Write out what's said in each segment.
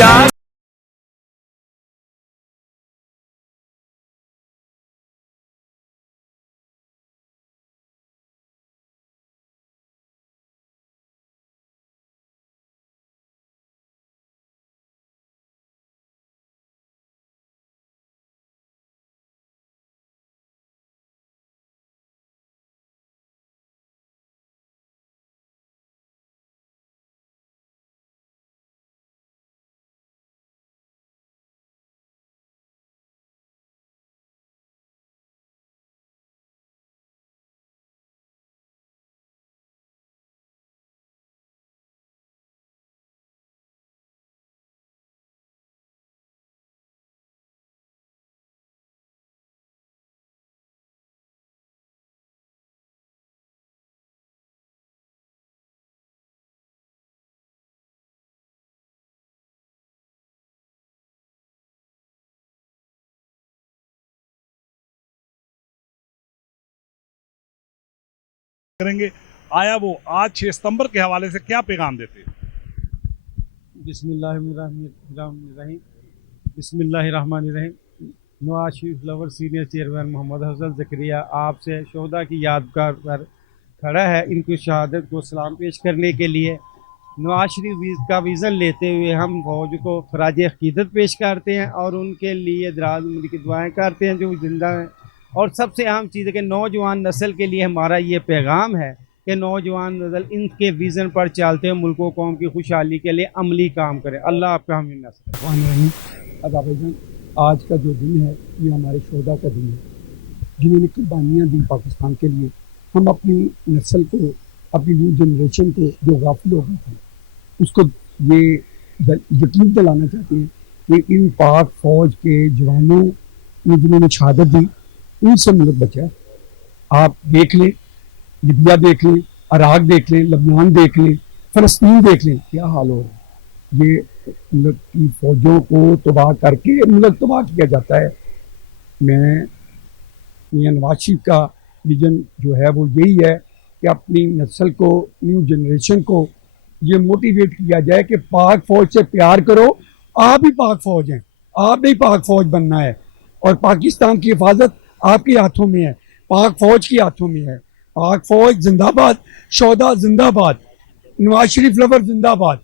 यार। करेंगे आया वो आज 6 सितंबर के हवाले से क्या पैगाम देते हैं? बिस्मिल्लाहिर्रहमानिर्रहीम। बिस्मिल्लाहिर्रहमानिर्रहीम। नवाज शरीफ फ्लावर सीनियर चेयरमैन मोहम्मद हसन ज़करिया आपसे शोहदा की यादगार पर खड़ा है इनकी शहादत को सलाम पेश करने के लिए। नवाज शरीफ का विज़न लेते हुए हम फौज को खराज अक़ीदत पेश करते हैं और उनके लिए दराज उम्र की दुआएँ करते हैं जो जिंदा हैं। और सबसे अहम चीज़ है कि नौजवान नस्ल के लिए हमारा ये पैगाम है कि नौजवान नस्ल इनके विज़न पर चलते हुए मुल्क व कौम की खुशहाली के लिए अमली काम करे। अल्लाह आपका हम नस्ल। आज का जो दिन है ये हमारे शोहदा का दिन है जिन्होंने कुर्बानियाँ दी पाकिस्तान के लिए। हम अपनी नस्ल को, अपनी न्यू जनरेशन को जो गाफिल हो गए थे उसको ये यकीन दिलाना चाहते हैं कि इन पाक फौज के जवानों ने जिन्होंने शहादत दी उनसे मुल्क बचा है। आप देख लें, लिबिया देख लें, इराक देख लें, लबनान देख लें, फ़लस्तीन देख लें, क्या हाल हो रहा है। ये मुल्क की फौजों को तबाह करके मुल्क तबाह किया जाता है। मैं मियां नवाज शरीफ का विजन जो है वो यही है कि अपनी नस्ल को, न्यू जनरेशन को ये मोटिवेट किया जाए कि पाक फौज से प्यार करो। आप ही पाक फौज हैं, आपने ही पाक फौज बनना है और पाकिस्तान की हिफाजत आपके हाथों में है, पाक फौज के हाथों में है। पाक फौज जिंदाबाद, शोहदा जिंदाबाद, नवाज शरीफ लवर जिंदाबाद।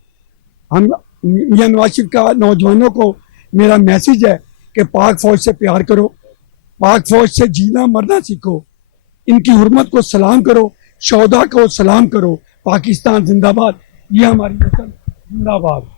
हम मियां नवाज शरीफ का नौजवानों को मेरा मैसेज है कि पाक फौज से प्यार करो, पाक फौज से जीना मरना सीखो, इनकी हुर्मत को सलाम करो, शोहदा को सलाम करो। पाकिस्तान जिंदाबाद, ये हमारी नस्ल जिंदाबाद।